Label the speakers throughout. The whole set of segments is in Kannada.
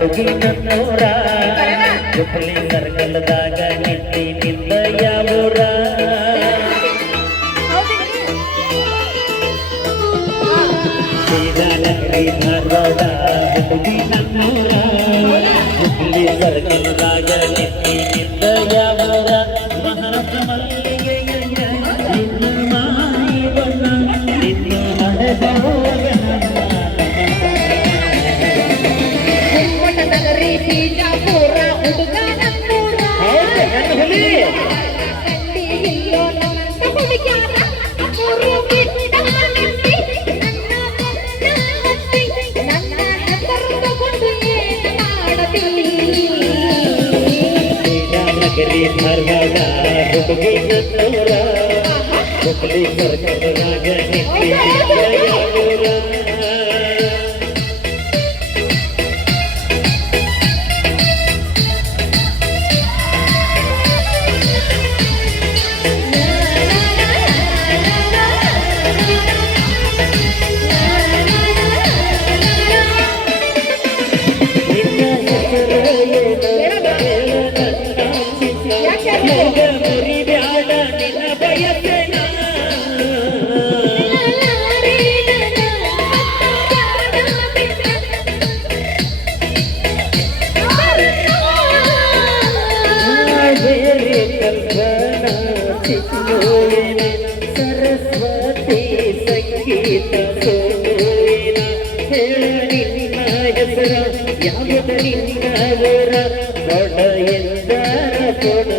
Speaker 1: ಹುಡುಗಿ ನನ್ನೂರ. ಹುಬ್ಬಳ್ಳಿ ಸರ್ಕಲ್ದಾಗ ನಿಂತಿ ನಿಂದ ಯಾವೂರ. ಶ್ರೀನಗರಿ ಧಾರವಾಡ ಹುಡುಗಿ ನನ್ನೂರ. ಹುಬ್ಬಳ್ಳಿ ಸರ್ಕಲ್ದಾಗ ನಿಂತಿ ನಿಂದ
Speaker 2: ನಗರಿ
Speaker 1: ಧಾರವಾಡ ಹುಡುಗಿ ನನ್ನೂರ ಹುಬ್ಬಳ್ಳಿ ಸರ್ಕಲ್ದಾಗ ನಿಂತಿ ಯಾವುದು ನಿನ್ನ ಊರ ದೊಡ್ಡ ಎಂದರ đây là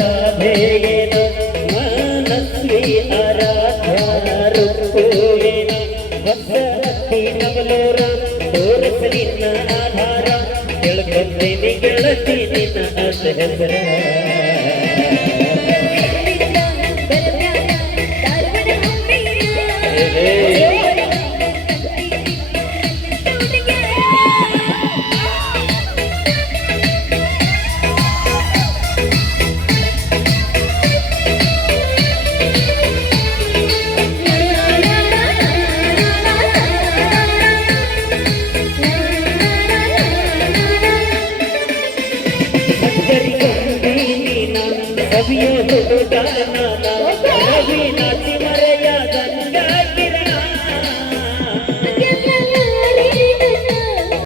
Speaker 1: ರುಕ್ಕುವೇನ ಭಕ್ತಿ ನವಲೋರ ತೋರಸ ನಿನ್ನ ಆಧಾರ ತಿಳ್ಕೊಂತೀನಿ ಗೆಳತಿ कभी ये होता ना कभी ना मरे